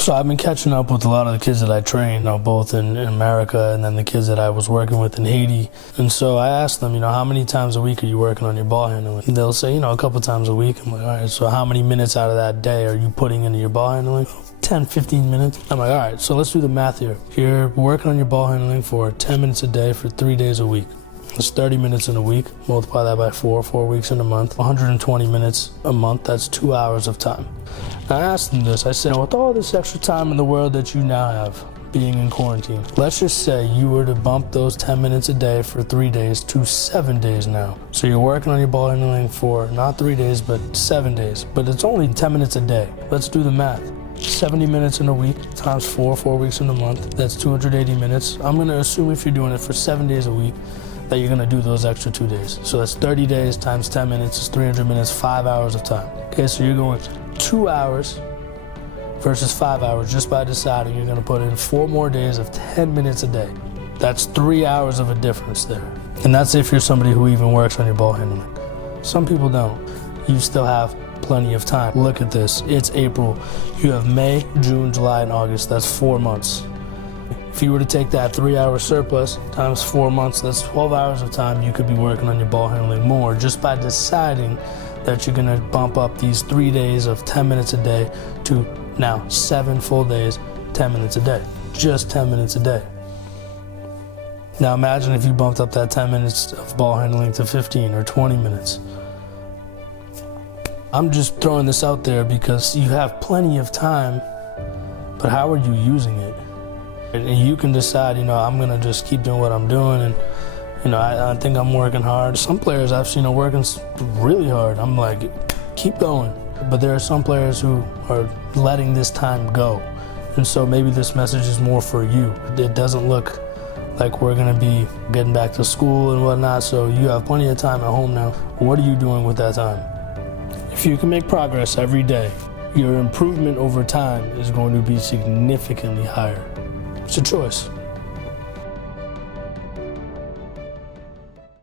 So I've been catching up with a lot of the kids that I train, both in America and then the kids that I was working with in Haiti. And so I asked them, how many times a week are you working on your ball handling? And they'll say, a couple times a week. I'm like, all right, so how many minutes out of that day are you putting into your ball handling? 10, 15 minutes. I'm like, all right, so let's do the math here. You're working on your ball handling for 10 minutes a day for 3 days a week. That's 30 minutes in a week. Multiply that by 4 weeks in a month. 120 minutes a month, that's 2 hours of time. Now, I asked them this. I said, with all this extra time in the world that you now have, being in quarantine, let's just say you were to bump those 10 minutes a day for 3 days to 7 days now. So you're working on your ball handling for not 3 days, but 7 days. But it's only 10 minutes a day. Let's do the math. 70 minutes in a week times 4 weeks in a month, that's 280 minutes. I'm gonna assume if you're doing it for 7 days a week, that you're gonna do those extra 2 days. So that's 30 days times 10 minutes is 300 minutes, 5 hours of time. Okay, so you're going 2 hours versus 5 hours just by deciding you're gonna put in 4 more days of 10 minutes a day. That's 3 hours of a difference there. And that's if you're somebody who even works on your ball handling. Some people don't. You still have plenty of time. Look at this, it's April. You have May, June, July, and August, that's 4 months. If you were to take that 3 hour surplus times 4 months, that's 12 hours of time you could be working on your ball handling more just by deciding that you're gonna bump up these 3 days of 10 minutes a day to now 7 full days, 10 minutes a day, just 10 minutes a day. Now imagine if you bumped up that 10 minutes of ball handling to 15 or 20 minutes. I'm just throwing this out there because you have plenty of time, but how are you using it? And you can decide, I'm gonna just keep doing what I'm doing, and I think I'm working hard. Some players I've seen are working really hard. I'm like, keep going. But there are some players who are letting this time go. And so maybe this message is more for you. It doesn't look like we're gonna be getting back to school and whatnot, so you have plenty of time at home now. What are you doing with that time? If you can make progress every day, your improvement over time is going to be significantly higher. It's a choice.